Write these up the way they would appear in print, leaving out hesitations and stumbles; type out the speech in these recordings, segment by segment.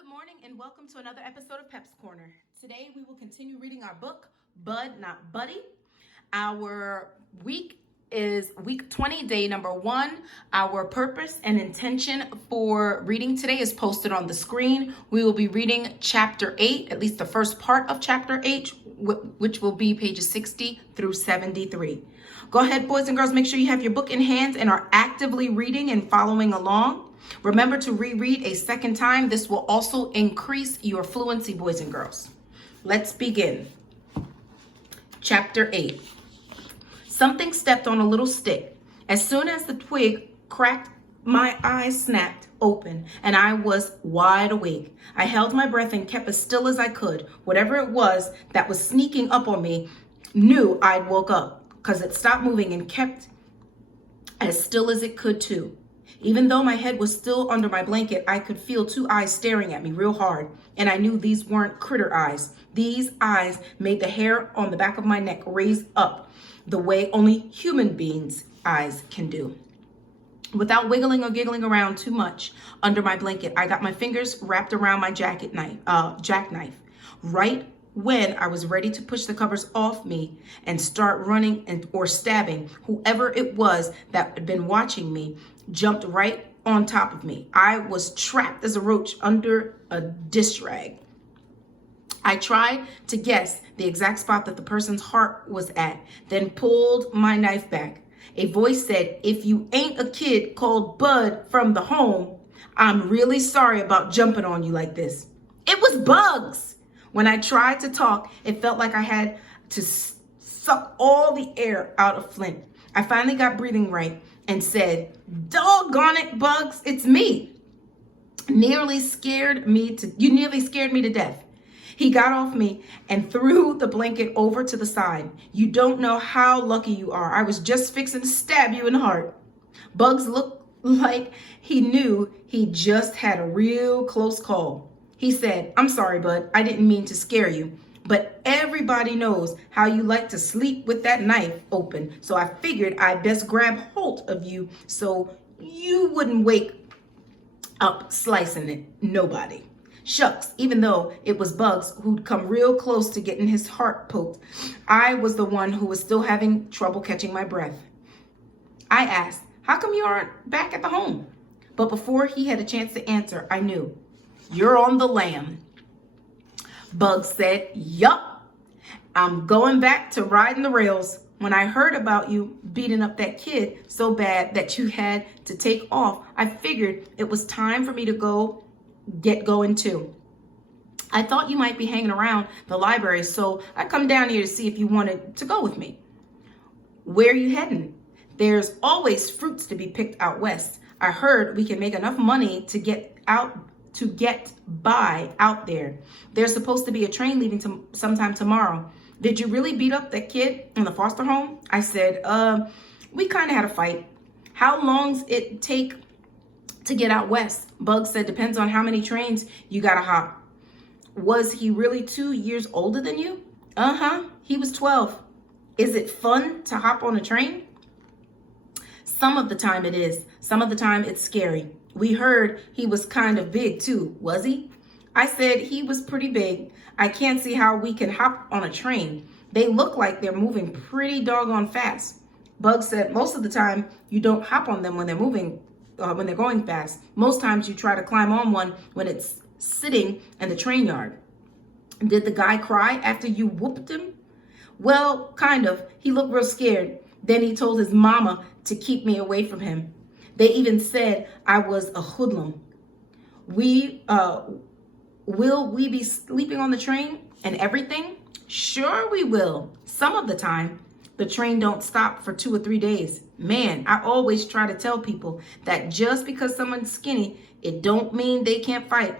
Good morning and welcome to another episode of Pep's Corner. Today we will continue reading our book, Bud Not Buddy. Our week is week 20, day number 1. Our purpose and intention for reading today is posted on the screen. We will be reading chapter 8, at least the first part of chapter 8, which will be pages 60 through 73. Go ahead, boys and girls, make sure you have your book in hand and are actively reading and following along. Remember to reread a second time. This will also increase your fluency, boys and girls. Let's begin. Chapter 8. Something stepped on a little stick. As soon as the twig cracked, my eyes snapped open and I was wide awake. I held my breath and kept as still as I could. Whatever it was that was sneaking up on me knew I'd woke up because it stopped moving and kept as still as it could too. Even though my head was still under my blanket, I could feel 2 eyes staring at me real hard, and I knew these weren't critter eyes. These eyes made the hair on the back of my neck raise up the way only human beings' eyes can do. Without wiggling or giggling around too much under my blanket, I got my fingers wrapped around my jackknife. Right when I was ready to push the covers off me and start running or stabbing, whoever it was that had been watching me jumped right on top of me. I was trapped as a roach under a dish rag. I tried to guess the exact spot that the person's heart was at, then pulled my knife back. A voice said, "If you ain't a kid called Bud from the home, I'm really sorry about jumping on you like this." It was Bugs. When I tried to talk, it felt like I had to suck all the air out of Flint. I finally got breathing right and said, "Doggone it, Bugs, it's me." You nearly scared me to death. He got off me and threw the blanket over to the side. "You don't know how lucky you are. I was just fixing to stab you in the heart." Bugs looked like he knew he just had a real close call. He said, "I'm sorry, Bud. I didn't mean to scare you. But everybody knows how you like to sleep with that knife open. So I figured I'd best grab hold of you so you wouldn't wake up slicing it. Nobody." Shucks, even though it was Bugs who'd come real close to getting his heart poked, I was the one who was still having trouble catching my breath. I asked, "How come you aren't back at the home?" But before he had a chance to answer, I knew. "You're on the lam." Bugs said, "Yup, I'm going back to riding the rails. When I heard about you beating up that kid so bad that you had to take off, I figured it was time for me to get going too. I thought you might be hanging around the library, so I come down here to see if you wanted to go with me." "Where are you heading?" "There's always fruits to be picked out west. I heard we can make enough money to get by out there. There's supposed to be a train leaving sometime tomorrow. Did you really beat up that kid in the foster home?" I said, we kind of had a fight." "How long's it take to get out west?" Bugs said, "Depends on how many trains you gotta hop." "Was he really 2 years older than you?" "Uh-huh, he was 12. "Is it fun to hop on a train?" "Some of the time it is. Some of the time it's scary. We heard he was kind of big too, was he?" I said, "He was pretty big. I can't see how we can hop on a train. They look like they're moving pretty doggone fast." Bugs said, "Most of the time you don't hop on them when they're going fast. Most times you try to climb on one when it's sitting in the train yard." "Did the guy cry after you whooped him?" "Well, kind of. He looked real scared. Then he told his mama to keep me away from him. They even said I was a hoodlum." Will we be sleeping on the train and everything?" "Sure we will. Some of the time. The train don't stop for 2 or 3 days. Man, I always try to tell people that just because someone's skinny, it don't mean they can't fight."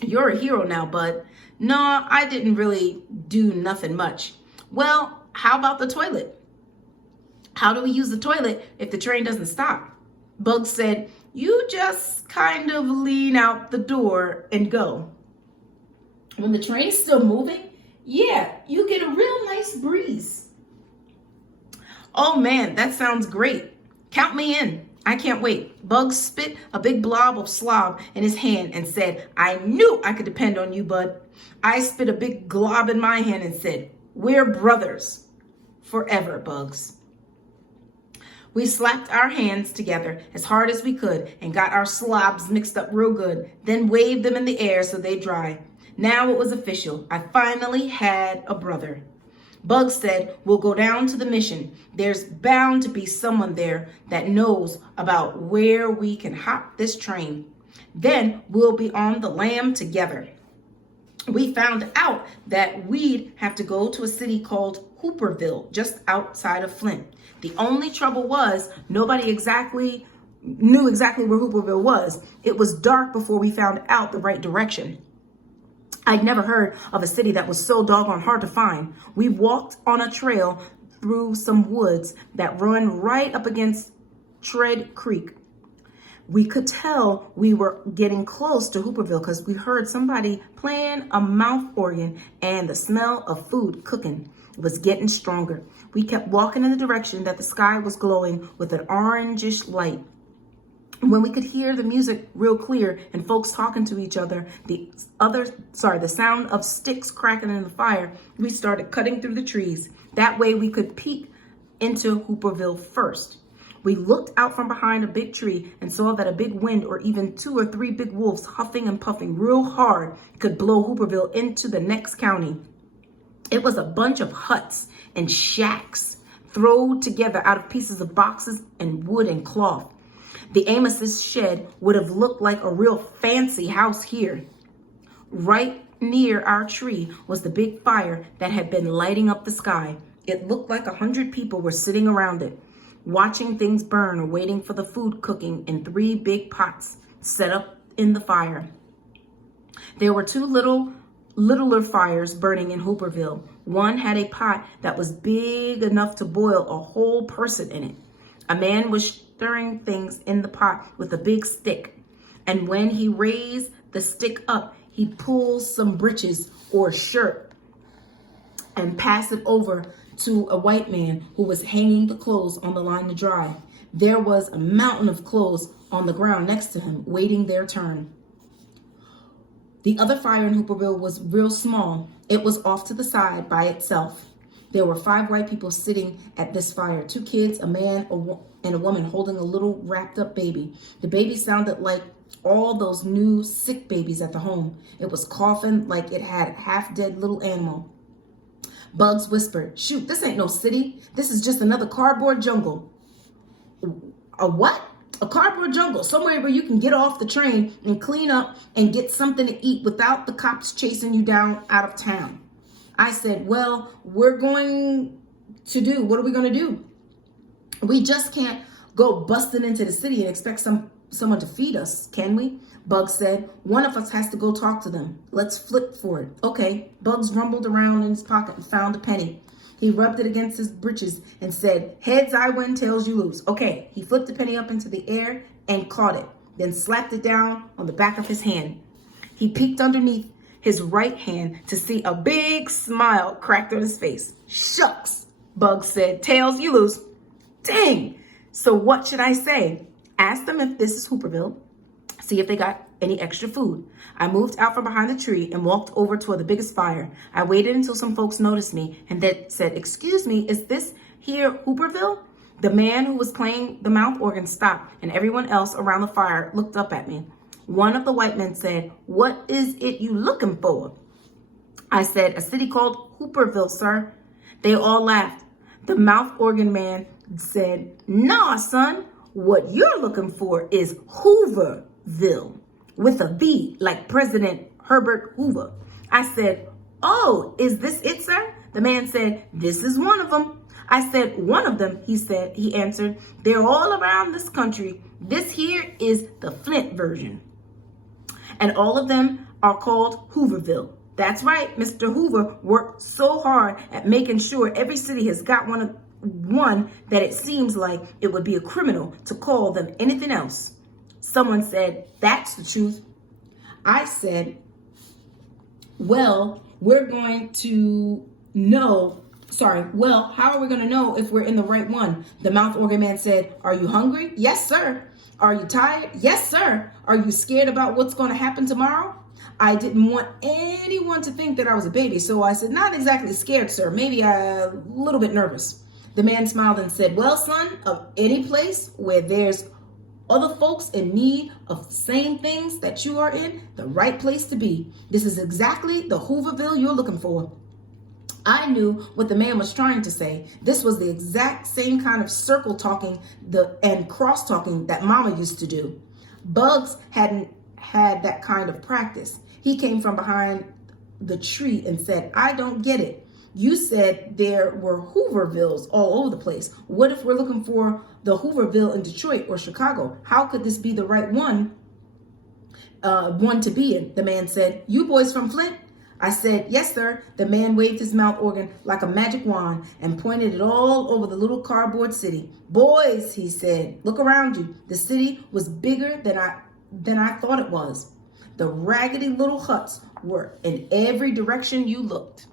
"You're a hero now, Bud." "No, I didn't really do nothing much." "Well, how about the toilet? How do we use the toilet if the train doesn't stop?" Bugs said, "You just kind of lean out the door and go. When the train's still moving, yeah, you get a real nice breeze." "Oh man, that sounds great. Count me in." I can't wait. Bugs spit a big blob of slob in his hand and said, I knew I could depend on you, Bud. I spit a big glob in my hand and said, we're brothers forever, Bugs. We slapped our hands together as hard as we could and got our slobs mixed up real good, then waved them in the air so they dry. Now it was official. I finally had a brother. Bugs said, we'll go down to the mission. There's bound to be someone there that knows about where we can hop this train. Then we'll be on the lam together. We found out that we'd have to go to a city called Hooperville, just outside of Flint. The only trouble was nobody knew exactly where Hooperville was. It was dark before we found out the right direction. I'd never heard of a city that was so doggone hard to find. We walked on a trail through some woods that run right up against Tread Creek. We could tell we were getting close to Hooperville because we heard somebody playing a mouth organ and the smell of food cooking was getting stronger. We kept walking in the direction that the sky was glowing with an orangish light. When we could hear the music real clear and folks talking to each other, the sound of sticks cracking in the fire, we started cutting through the trees. That way we could peek into Hooperville first. We looked out from behind a big tree and saw that a big wind or even 2 or 3 big wolves huffing and puffing real hard could blow Hooperville into the next county. It was a bunch of huts and shacks thrown together out of pieces of boxes and wood and cloth. The Amos's shed would have looked like a real fancy house here. Right near our tree was the big fire that had been lighting up the sky. It looked like 100 people were sitting around it, watching things burn or waiting for the food cooking in 3 big pots set up in the fire. There were 2 littler fires burning in Hooperville. One had a pot that was big enough to boil a whole person in it. A man was stirring things in the pot with a big stick, and when he raised the stick up, he pulls some breeches or shirt and pass it over to a white man who was hanging the clothes on the line to dry. There was a mountain of clothes on the ground next to him, waiting their turn. The other fire in Hooperville was real small. It was off to the side by itself. There were 5 white people sitting at this fire, 2 kids, a man, and a woman holding a little wrapped up baby. The baby sounded like all those new sick babies at the home. It was coughing like it had a half-dead little animal. Bugs whispered, shoot, this ain't no city. This is just another cardboard jungle. A what? A cardboard jungle, somewhere where you can get off the train and clean up and get something to eat without the cops chasing you down out of town. I said, well, what are we going to do? We just can't go busting into the city and expect someone to feed us, can we? Bugs said, one of us has to go talk to them. Let's flip for it. Okay. Bugs rumbled around in his pocket and found a penny. He rubbed it against his breeches and said, heads I win, tails you lose. Okay. He flipped the penny up into the air and caught it, then slapped it down on the back of his hand. He peeked underneath his right hand to see a big smile cracked on his face. Shucks, Bugs said, tails you lose. Dang. So what should I say? Ask them if this is Hooperville. See if they got any extra food. I moved out from behind the tree and walked over toward the biggest fire. I waited until some folks noticed me and then said, excuse me, is this here Hooperville? The man who was playing the mouth organ stopped and everyone else around the fire looked up at me. One of the white men said, what is it you looking for? I said, a city called Hooperville, sir. They all laughed. The mouth organ man said, nah, son, what you're looking for is Hooverville with a V like President Herbert Hoover. I said, oh, is this it, sir? The man said, this is one of them. I said, one of them, he answered, they're all around this country. This here is the Flint version. And all of them are called Hooverville. That's right. Mr. Hoover worked so hard at making sure every city has got one that it seems like it would be a criminal to call them anything else. Someone said, that's the truth. I said, well, we're going to know Well, how are we going to know if we're in the right one? The mouth organ man said, are you hungry? Yes, sir. Are you tired? Yes, sir. Are you scared about what's going to happen tomorrow? I didn't want anyone to think that I was a baby, so I said, not exactly scared, sir. Maybe a little bit nervous. The man smiled and said, well, son, of any place where there's other folks in need of the same things that you are in, the right place to be. This is exactly the Hooverville you're looking for. I knew what the man was trying to say. This was the exact same kind of circle talking and cross talking that Mama used to do. Bugs hadn't had that kind of practice. He came from behind the tree and said, I don't get it. You said there were Hoovervilles all over the place. What if we're looking for the Hooverville in Detroit or Chicago? How could this be the right one to be in? The man said, you boys from Flint? I said, yes, sir. The man waved his mouth organ like a magic wand and pointed it all over the little cardboard city. Boys, he said, look around you. The city was bigger than I thought it was. The raggedy little huts were in every direction you looked.